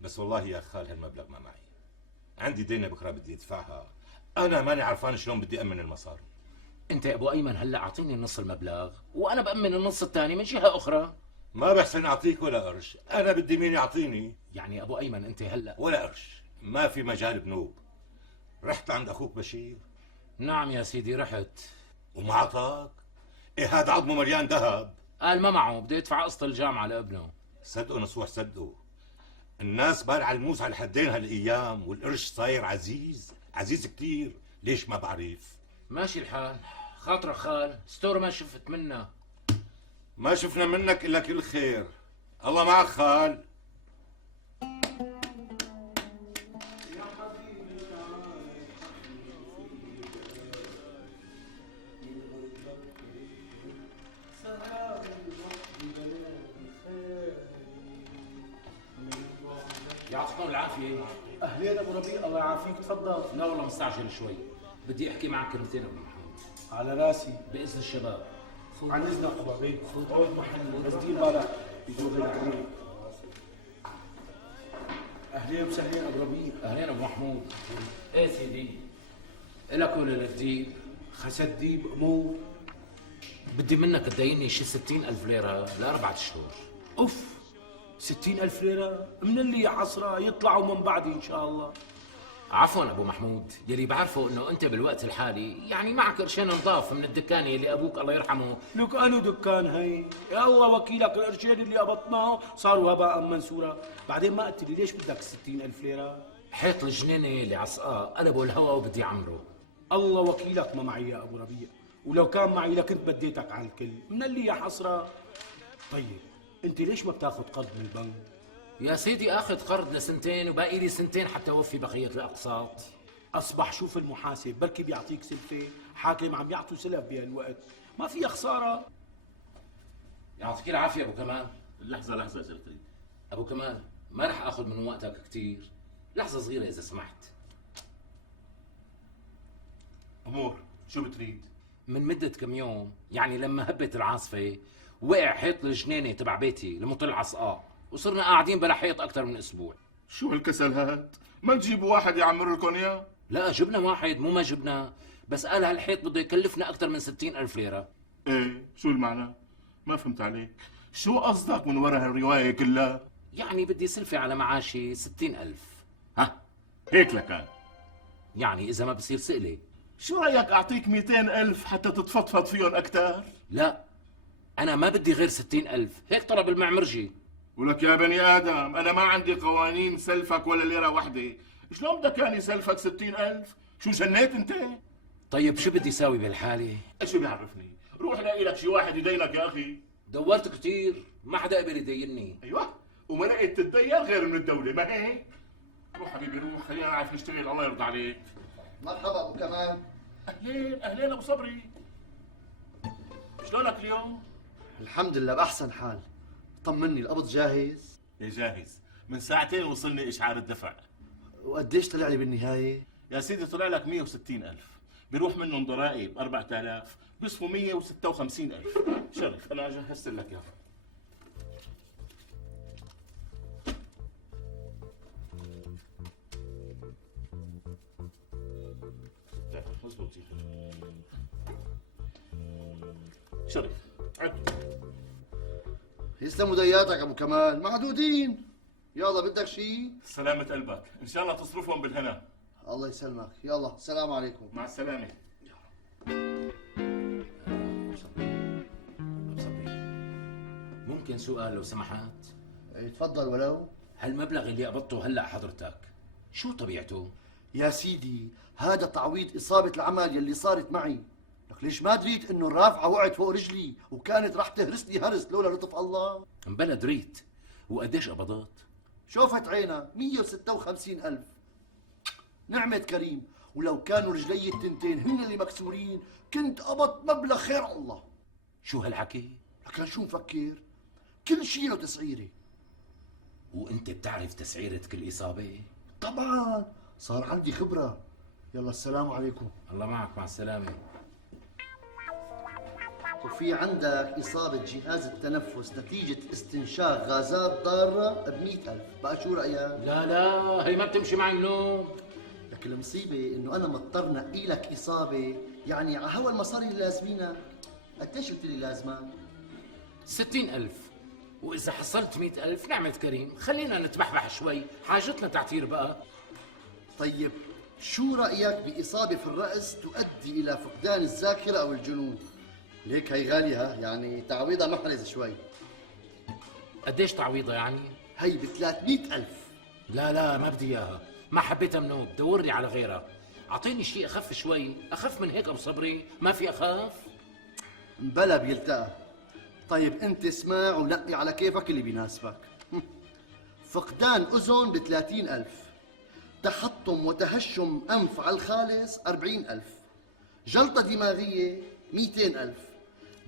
بس والله يا خال هالمبلغ ما معي. عندي دينة بكره بدي ادفعها. انا ماني عرفان شلون بدي امن المصاري. انت يا ابو ايمن هلا اعطيني نص المبلغ وانا بامن النص الثاني من جهه اخرى. ما بحسن اعطيك ولا قرش، انا بدي مين يعطيني. يعني يا ابو ايمن انت هلا. ولا قرش، ما في مجال بنوب. رحت عند اخوك بشير نعم يا سيدي رحت. وما عطاك؟ ايه هذا عظمه مليان ذهب. قال ما معه بده يدفع قسط الجامعه لابنه. صدقوا نصوح صدقوا، الناس بارعة الموز على الحدين هالايام، والقرش صاير عزيز عزيز كتير. ليش ما بعرف. ماشي الحال. خاطرك خال ستور ما شفت منا. ما شفنا منك الا كل خير. الله معك خال. يعطيكم العافيه. اهلين ابو ربيع، الله يعافيك، تفضل. لا والله مستعجل شوي، بدي احكي معك كلمتين ابو محمود. على راسي. باذن الشباب. عن اذنك ابو عبيد، فوت عود محل بس دير بالك يجوا غير عليك. اهلين وسهلين ابو ربيع. اهلين ابو محمود. ايه سيدي، الك ولا للديب؟ خسد ديب امور. بدي منك تديني شي 60,000 ليره لاربعة اشهر. اوف، 60,000 ليرة من اللي حصرة يطلعوا من بعدي ان شاء الله. عفوا ابو محمود، يلي بعرفه انه انت بالوقت الحالي يعني معك قرشين نضاف من الدكان اللي ابوك الله يرحمه. لك انو دكان هي، يا الله وكيلك، القرشين اللي قبضناه صاروا هباء منثورا. بعدين ما قلت لي ليش بدك 60,000 ليرة؟ حيط الجنينه اللي عصقاه قلبوا الهوا وبدي عمره. الله وكيلك ما معي يا ابو ربيع، ولو كان معي لكنت بديتك على الكل من اللي يا حسرة. طيب انت ليش ما بتاخذ قرض من البنك؟ يا سيدي اخذ قرض لسنتين وباقي لي سنتين حتى اوفي بقيه الاقساط. اصبح شوف المحاسب بركي بيعطيك سلفه، حاكم عم يعطوا سلف بهالوقت، ما فيها خساره. يعطيك العافيه ابو كمال. لحظة لحظة إذا بتريد. ابو كمال ما رح اخذ من وقتك كثير، لحظه صغيره اذا سمحت. أمور، شو بتريد؟ من مدة كم يوم يعني لما هبت العاصفة وقع حيط الجنينة تبع بيتي لمطل عصقاء، وصرنا قاعدين بلا حيط أكثر من أسبوع. شو هالكسل هاد؟ ما تجيبوا واحد يعمر لكم إياه؟ لا جبنا واحد، مو ما جبنا، بس قال هالحيط بده يكلفنا أكثر من 60,000 ليرة. إيه، شو المعنى؟ ما فهمت عليك. شو قصدك من ورا هالرواية كلها؟ يعني بدي سلفة على معاشي 60,000. ها؟ هيك لكان. يعني إذا ما بصير سئلة. شو رأيك أعطيك 200,000 حتى تتفضفض فيهم أكثر؟ لا أنا ما بدي غير 60,000، هيك طلب المعمرجي. ولك يا بني آدم، أنا ما عندي قوانين سلفك ولا ليرة واحدة. شلون بدك يعني سلفك 60,000؟ شو جنيت أنت؟ طيب شو بدي ساوي بالحالة؟ إيش بيعرفني؟ روح لاقي لك شي واحد يدينك يا أخي. دورت كثير ما حدا قبل يديني. أيوه، وما لقيت تتدين غير من الدولة، ما هيك؟ روح حبيبي روح، خلينا نعرف نشتغل، الله يرضى عليك. مرحبا ابو كمال. اهلين اهلين ابو صبري. شلونك اليوم؟ الحمد لله باحسن حال. طمني القبض جاهز؟ ايه جاهز، من ساعتين وصلني اشعار الدفع. وقديش طلع لي بالنهايه؟ يا سيدي طلع لك 160,000، بيروح منهم ضرائب 4000، بيصفوا 156,000. شرف انا جهزت لك اياها. مزبوط. شرف عد. يسلموا دياتك ابو كمال، معدودين. يلا بدك شيء؟ سلامة قلبك، ان شاء الله تصرفهم بالهنا. الله يسلمك، يلا السلام عليكم. مع السلامة. ممكن سؤال لو سمحت؟ ايه تفضل. ولو هالمبلغ اللي قبضته هلا حضرتك شو طبيعته؟ يا سيدي هذا تعويض اصابه العمل يلي صارت معي. لك ليش ما دريت انه الرافعه وقعت فوق رجلي وكانت رح تهرسني هرس لولا لطف الله؟ مبلا دريت. وقديش قبضت؟ شوفت عينا 156,000. نعمة كريم، ولو كانوا رجلي التنتين هن اللي مكسورين كنت قبضت مبلغ خير الله. شو هالحكي؟ لكن شو مفكر؟ كل شيء له تسعيرة. وانت بتعرف تسعيرة كل إصابة؟ طبعا صار عندي خبرة. يلا السلام عليكم. الله معك، مع السلامة. وفي عندك إصابة جهاز التنفس نتيجة استنشاق غازات ضارة ب100,000. بقى شو رأيك؟ لا لا، هي ما بتمشي معي النوم. لك المصيبة إنه أنا مضطر نقي لك إصابة يعني على هوا المصاري اللي لازمينك. قديش قلت لي لازمك؟ 60,000. وإذا حصلت 100,000 نعمة كريم، خلينا نتبحبح شوي، حاجتنا تعتير بقى. طيب شو رأيك بإصابة في الرأس تؤدي إلى فقدان الذاكرة أو الجنون؟ ليك هي غالية ها؟ يعني تعويضها محرز شوي. قديش تعويضها يعني؟ هي ب300,000. لا لا، ما بدي إياها، ما حبيتها منوب، دورني على غيرها. أعطيني شيء أخف شوي، أخف من هيك أبو صبري، ما في أخف؟ بلا بيلتقى. طيب انت اسمع ونقي على كيفك اللي بيناسبك. فقدان اذن ب30,000، تحطم وتهشم انف على الخالص 40,000، جلطة دماغية 200,000،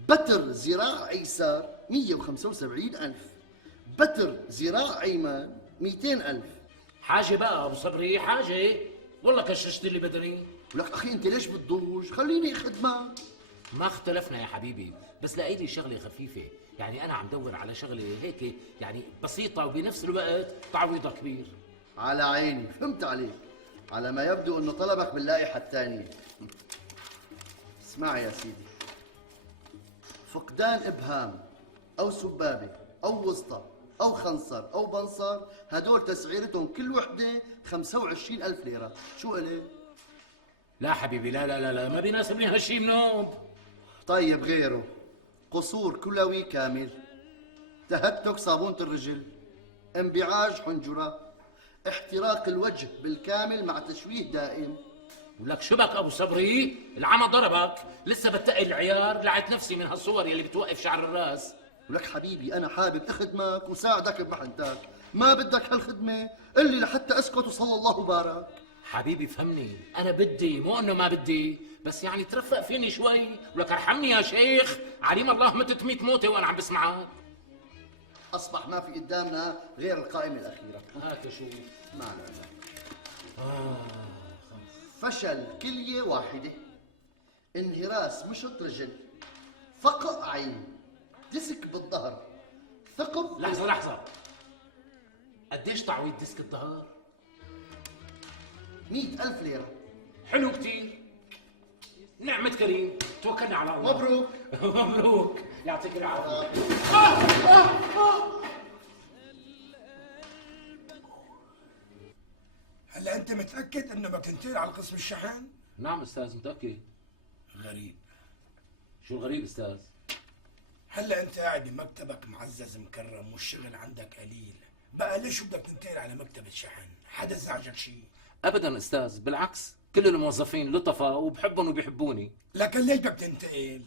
بتر ذراع ايسر 175,000، بتر ذراع ايمن 200,000. حاجة بقى أبو صبري، حاجة. والله كششت لي بدني. ولك اخي انت ليش بتضوج؟ خليني اخدمك. ما اختلفنا يا حبيبي، بس لاقي لي شغله خفيفه، يعني انا عم دور على شغله هيك يعني بسيطه وبنفس الوقت تعويضها كبير. على عيني، فهمت عليك. على ما يبدو انه طلبك باللائحة الثانية. اسمع يا سيدي، فقدان ابهام او سبابة او وسطى او خنصر او بنصر، هدول تسعيرتهم كل وحدة 25,000 ليرة. شو قلت؟ لا حبيبي، لا لا لا لا، ما بيناسبني هالشي منوب. طيب غيره، قصور كلوي كامل، تهتك صابونة الرجل، انبعاج حنجرة، احتراق الوجه بالكامل مع تشويه دائم. ولك شو بك ابو صبري؟ العمى ضربك؟ لسه بتقي العيار؟ لعت نفسي من هالصور يلي بتوقف شعر الراس. ولك حبيبي انا حابب اخدمك وساعدك بمحنتك، ما بدك هالخدمة اللي لحتى اسكت وصلى الله وبارك. حبيبي فهمني، انا بدي، مو انه ما بدي، بس يعني ترفق فيني شوي. ولك ارحمني يا شيخ، عليم الله متت 100 موتة وانا عم بسمعك. اصبح ما في قدامنا غير القائمة الاخيرة. هات شوف. معنا فشل كلية واحدة، انهراس مشط رجل، فقع عين، ديسك بالظهر، ثقب. لحظة لحظة، قديش تعويض ديسك الظهر؟ 100,000 ليرة. حلو كتير. نعمة كريم، توكلنا على الله. مبروك. مبروك، يعطيك العافية. هلا انت متاكد انه بدك تنتقل على قسم الشحن؟ نعم استاذ، متأكد. غريب. شو الغريب استاذ؟ هلا انت قاعد بمكتبك معزز مكرم والشغل عندك قليل، بقى ليش بدك تنتقل على مكتب الشحن؟ حدا زعجك شيء؟ ابدا استاذ، بالعكس، كل الموظفين لطفة وبحبهم وبيحبوني. لكن ليش بدك تنتقل؟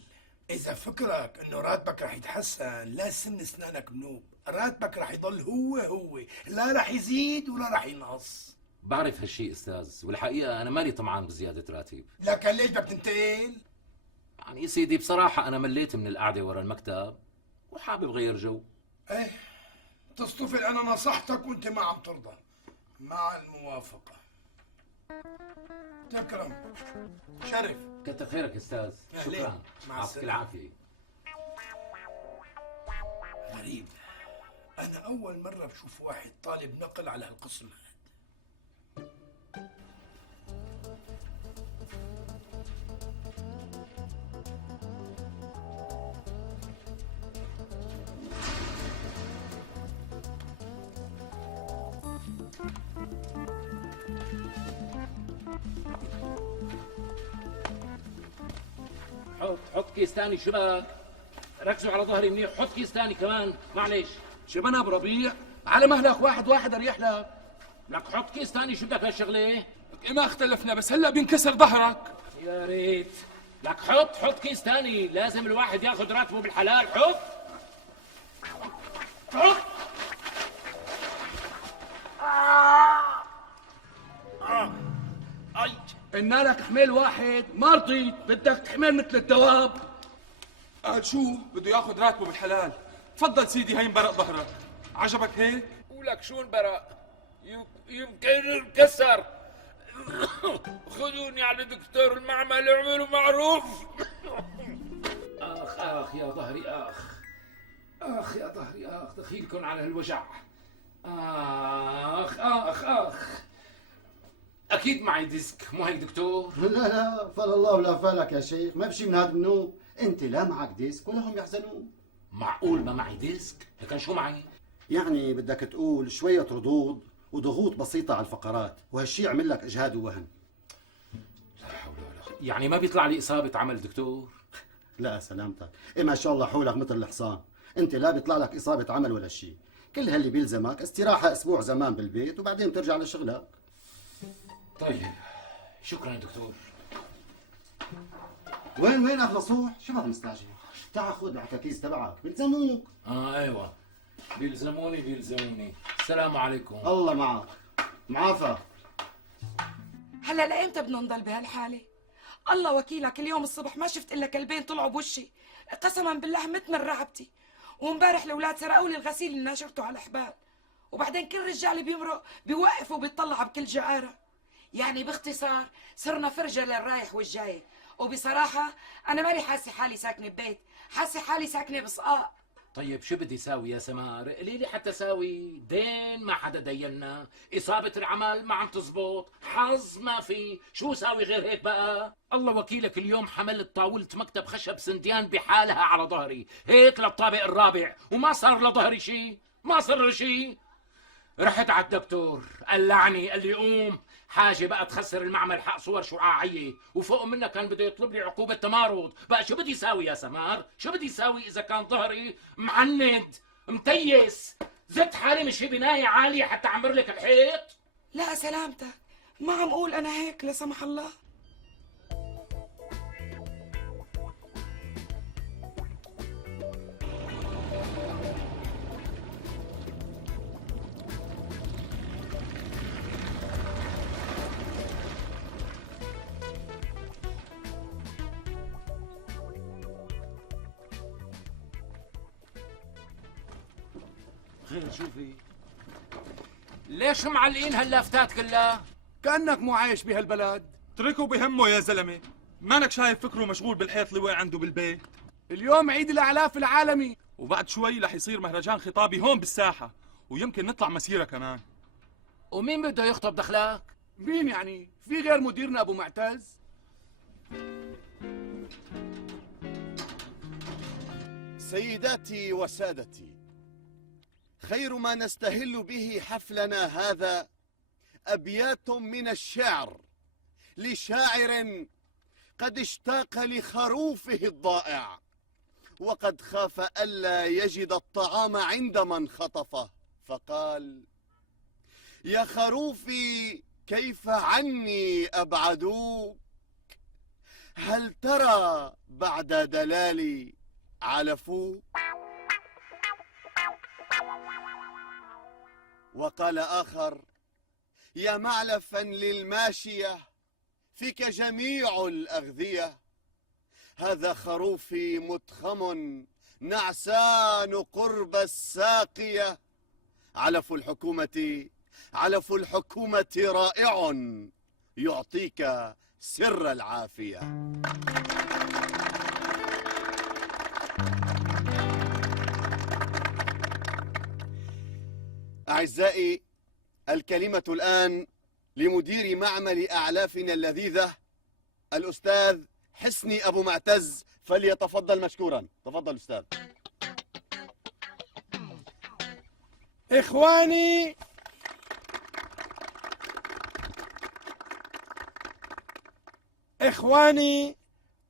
إذا فكرك إنه راتبك رح يتحسن، لا سن أسنانك منوب، راتبك رح يضل هو، لا رح يزيد ولا رح ينقص. بعرف هالشيء استاذ، والحقيقة انا مالي طمعان بزيادة راتب. لكن ليش بدك تنتقل؟ يعني يا سيدي بصراحة انا مليت من القعدة ورا المكتب وحابب غير جو. إيه، تصطفل أنا نصحتك وأنت ما عم ترضى. مع الموافقة. تكرم. شرف. كتر خيرك استاذ، أهلين. شكرا، مع يعطيك السلامة. العافية. غريب، أنا أول مرة بشوف واحد طالب نقل على هالقسم هذا. حط كيس ثاني، شبك ركزوا على ظهري منيح، حط كيس ثاني كمان، معلش. شبنا ابو ربيع، على مهلك واحد اريح لك. لك حط كيس ثاني، شو بدك هالشغله؟ ما اختلفنا، بس هلا بينكسر ظهرك. يا ريت. لك حط كيس ثاني، لازم الواحد ياخذ راتبه بالحلال. حط. قلنا لك حمل واحد، ما رضيت، بدك تحمل مثل الدواب. قال شو بده ياخذ راتبه بالحلال. تفضل سيدي، هي انبرق ظهرك. عجبك هيك؟ ولك شو انبرق؟ يمكن انكسر. خذوني على دكتور المعمل، اعملوا معروف. اخ آخ يا ظهري آخ. آخ يا ظهري آخ، دخيلكم على هالوجع. آخ آخ آخ. أكيد معي ديسك، مو هيك دكتور؟ لا لا، فلا الله ولا فالك يا شيخ، ما بشي من هذا النوع. انت لا معك ديسك ولا هم يحزنون. معقول ما معي ديسك؟ لكن شو معي؟ يعني بدك تقول شوية ردود وضغوط بسيطة على الفقرات، وهالشي عمل لك اجهاد ووهن. لا حول ولا قوة. يعني ما بيطلع لي إصابة عمل دكتور؟ لا سلامتك، إيه ما شاء الله حولك مثل الحصان. انت لا بيطلع لك اصابة عمل ولا شيء، كل هاللي بيلزمك استراحة اسبوع زمان بالبيت وبعدين بترجع لشغلك. طيب شكرا دكتور. وين اخ نصوح؟ شو هذا مستعجل؟ تعال خذ العكاكيز تبعك بيلزموك. ايوه بيلزموني. السلام عليكم. الله معك. معافى. هلا لأمتى بدنا نضل بهالحالة؟ الله وكيلك اليوم الصبح ما شفت إلا كلبين طلعوا بوشي، قسما بالله مت من رعبتي، وامبارح الأولاد سرقوا لي الغسيل اللي ناشرته على الحبال، وبعدين كل رجال بيمرق بيوقف وبيطلع بكل جعارة. يعني باختصار صرنا فرجة للرايح والجاي، وبصراحة أنا مالي حاسة حالي ساكنة ببيت، حاسة حالي ساكنة بصقاء. طيب شو بدي ساوي يا سمار؟ قولي لي حتى ساوي. دين ما حدا دينا، إصابة العمل ما عم تزبط، حظ ما في، شو ساوي غير هيك بقى؟ الله وكيلك اليوم حملت طاولة مكتب خشب سنديان بحالها على ظهري، هيك للطابق الرابع، وما صار لظهري شي، ما صار شي. رحت على الدكتور، قلعني، قال لي قوم، حاجة بقى تخسر المعمل حق صور شعاعية، وفوق منها كان بده يطلب لي عقوبة تمارض. بقى شو بدي ساوي يا سمار؟ شو بدي ساوي إذا كان ظهري معند متيس؟ زدت حالي مش هي بناية عالية حتى أعمر لك الحيط؟ لا سلامتك، ما عم أقول أنا هيك لا سمح الله. خير شوفي، ليش معلقين هاللافتات كلها؟ كأنك مو عايش بهالبلد. اتركه بهمه يا زلمه، مانك شايف فكره مشغول بالحيط اللي وقع عنده بالبيت؟ اليوم عيد الأعلاف العالمي، وبعد شوي رح يصير مهرجان خطابي هون بالساحه، ويمكن نطلع مسيره كمان. ومين بده يخطب دخلاك؟ مين يعني؟ في غير مديرنا أبو معتز؟ سيداتي وسادتي، خير ما نستهل به حفلنا هذا أبيات من الشعر لشاعر قد اشتاق لخروفه الضائع، وقد خاف ألا يجد الطعام عند من خطفه، فقال: يا خروفي كيف عني أبعدوك، هل ترى بعد دلالي علفوك. وقال آخر: يا معلفا للماشية فيك جميع الأغذية، هذا خروفي متخم نعسان قرب الساقية، علف الحكومة رائع يعطيك سر العافية. أعزائي، الكلمة الآن لمدير معمل أعلافنا اللذيذة الأستاذ حسني أبو معتز، فليتفضل مشكورا. تفضل أستاذ. إخواني،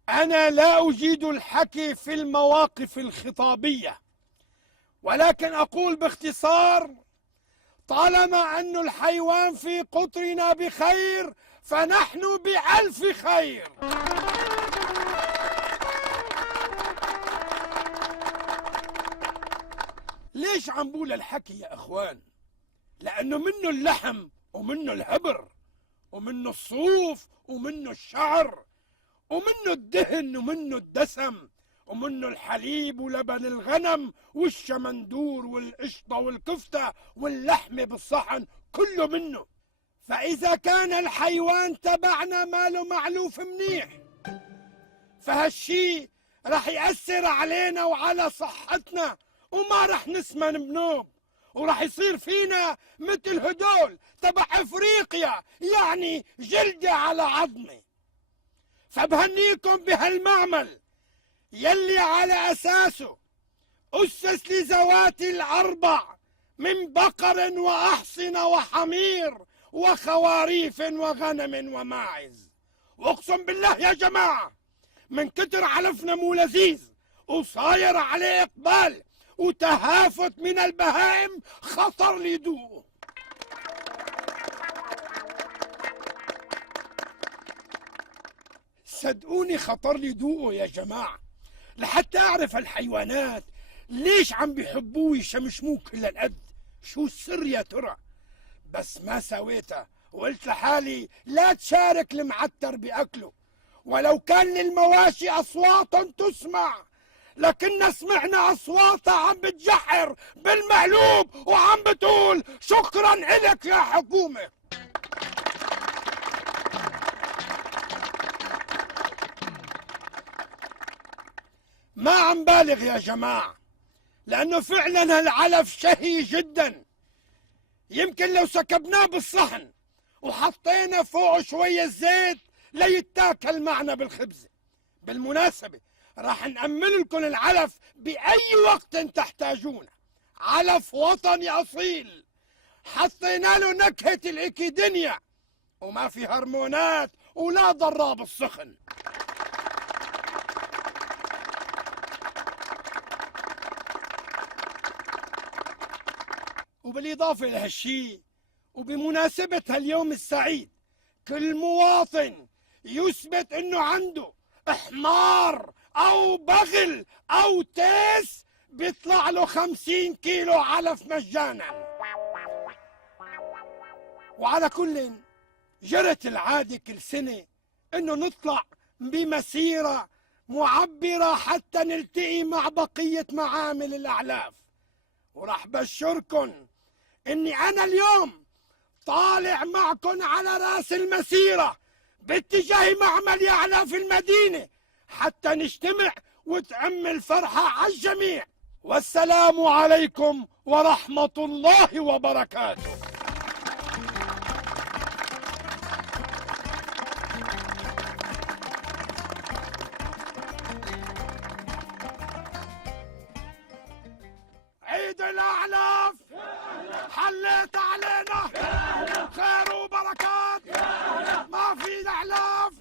أنا لا أجيد الحكي في المواقف الخطابية، ولكن أقول باختصار: طالما أن الحيوان في قطرنا بخير فنحن بألف خير. ليش عم بقول الحكي يا أخوان؟ لأنه منه اللحم ومنه الهبر ومنه الصوف ومنه الشعر ومنه الدهن ومنه الدسم ومنه الحليب ولبن الغنم والشمندور والقشطة والكفتة واللحمة بالصحن، كله منه. فإذا كان الحيوان تبعنا ماله معلوف منيح، فهالشي رح يأثر علينا وعلى صحتنا، وما رح نسمن بنوب، ورح يصير فينا مثل هدول تبع افريقيا، يعني جلدة على عظمة. فبهنيكم بهالمعمل يلي على أساسه أسس لي ذواتي الأربع من بقر وأحصنة وحمير وخواريف وغنم وماعز. وأقسم بالله يا جماعة من كتر علفنا مو لذيذ وصاير عليه إقبال وتهافت من البهائم خطر لي دوقه. صدقوني خطر لي دوقه يا جماعة، لحتى أعرف الحيوانات ليش عم بيحبوه ويشمشموه كل القد. شو السر يا ترى؟ بس ما سويتها، وقلت لحالي لا تشارك المعتر بأكله، ولو كان للمواشي أصوات تسمع، لكن سمعنا أصواتها عم بتجحر بالمقلوب وعم بتقول شكرا إلك يا حكومة. ما عم بالغ يا جماعة، لأنه فعلا هالعلف شهي جدا. يمكن لو سكبناه بالصحن وحطينا فوقه شوية زيت ليتاكل معنا بالخبزة. بالمناسبة راح نأمن لكم العلف بأي وقت تحتاجونه، علف وطني أصيل حطينا له نكهة الإكيدينيا، وما في هرمونات ولا ضراب السخن. وبالإضافة لهالشي وبمناسبة هاليوم السعيد، كل مواطن يثبت انه عنده حمار او بغل او تيس بيطلع له 50 كيلو علف مجانا. وعلى كل جرت العادة كل سنة انه نطلع بمسيرة معبرة حتى نلتقي مع بقية معامل الأعلاف. وراح بشركن اني انا اليوم طالع معكن على راس المسيرة باتجاه معمل أعلاف المدينة حتى نجتمع وتعم الفرحة على الجميع. والسلام عليكم ورحمة الله وبركاته. عيد الأعلاف حليت علينا خير وبركات، ما في أعلاف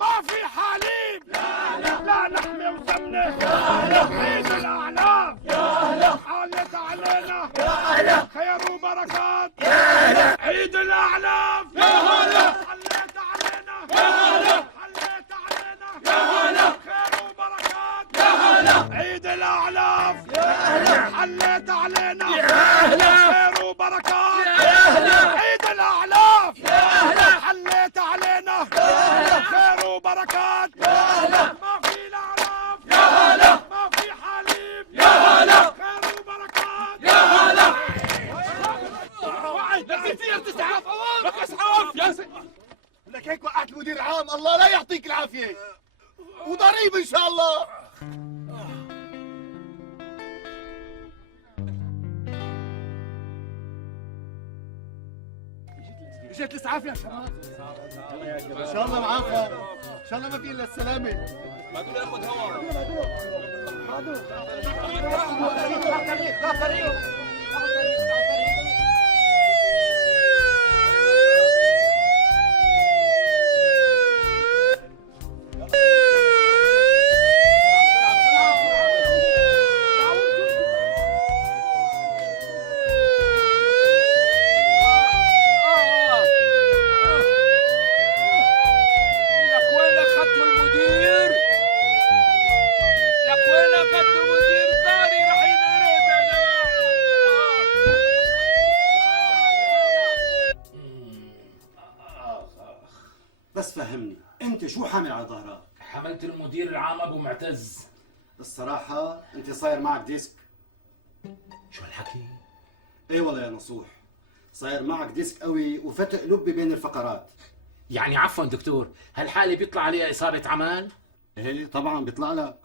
ما في حليب لا لحمة وسمنة. عيد الأعلاف حليت علينا خير وبركات، عيد الأعلاف حليت علينا حليت علينا خير وبركات، عيد الأعلاف حليت علينا خير وبركات، عيد الأعلاف حليت علينا خير وبركات. ما في الأعلاف ما في حليب خير وبركات. لك كثير تسعف لك اسعاف يا لك هيك وقعت المدير العام، الله لا يعطيك العافية، وضريب إن شاء الله. اجت الاسعاف يا شباب. إن شاء الله معافى، إن شاء الله ما في إلا السلامة. بدو ياخذ هوا. بس فهمني، انت شو حامل على ظهرك؟ حملت المدير العام ابو معتز. الصراحة انت صاير معك ديسك. شو هالحكي؟ ايه والله يا نصوح، صاير معك ديسك قوي وفتق لبي بين الفقرات. يعني عفوا دكتور، هالحالة بيطلع عليها إصابة عمل؟ ايه طبعا بيطلع لك.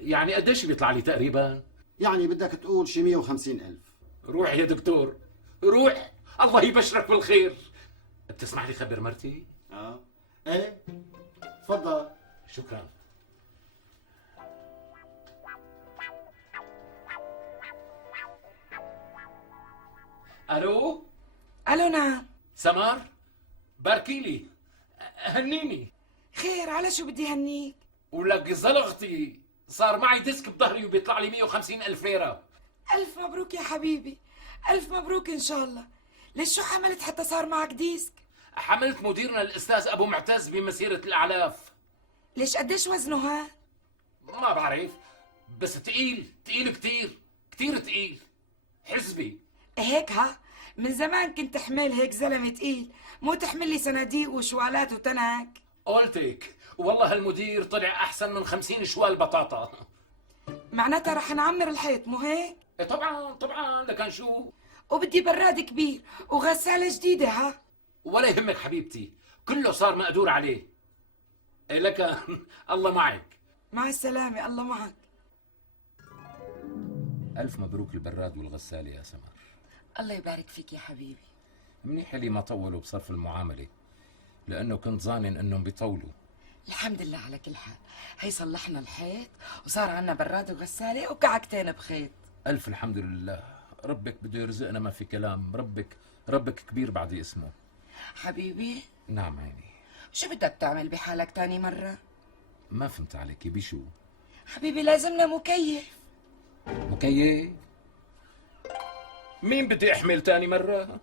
يعني قديش بيطلع لي تقريبا؟ يعني بدك تقول شي 150,000. روح يا دكتور، روح، الله يبشرك بالخير. بتسمح لي خبر مرتي؟ ايه تفضل. شكرا. الو الو نعم. سمر، باركي لي، هنيني. خير، على شو بدي هنيك؟ ولك زلغتي، صار معي ديسك بظهري وبيطلع لي 150,000 ليرة. الف مبروك يا حبيبي، الف مبروك ان شاء الله. ليش شو حملت حتى صار معك ديسك؟ حملت مديرنا الأستاذ أبو معتز بمسيرة الأعلاف. ليش قديش وزنه ها؟ ما بعرف، بس تقيل تقيل كتير كتير تقيل، حزبي. هيك ها؟ من زمان كنت حمل هيك زلمة تقيل، مو تحمل لي صناديق وشوالات وتنك. قلتك والله المدير طلع أحسن من 50 شوال بطاطا. معناتها رح نعمر الحيط مو هيك؟ إيه طبعا طبعا، لكن شو؟ وبدي براد كبير وغسالة جديدة ها؟ ولا يهمك حبيبتي، كله صار مقدور عليه. إيه لك الله معك. مع السلامة، الله معك. ألف مبروك البراد والغسالة يا سمر. الله يبارك فيك يا حبيبي. منيح لي ما طولوا بصرف المعاملة، لأنه كنت ظانن أنهم بيطولوا. الحمد لله على كل حال، هي صلحنا الحيط وصار عنا براد وغسالة وكعكتين بخيط. ألف الحمد لله، ربك بده يرزقنا ما في كلام، ربك كبير بعد اسمه. حبيبي. نعم عيني. شو بدك تعمل بحالك تاني مرة؟ ما فهمت عليكي، بشو؟ حبيبي لازمنا مكيف. مكيف؟ مين بدي احمل تاني مرة؟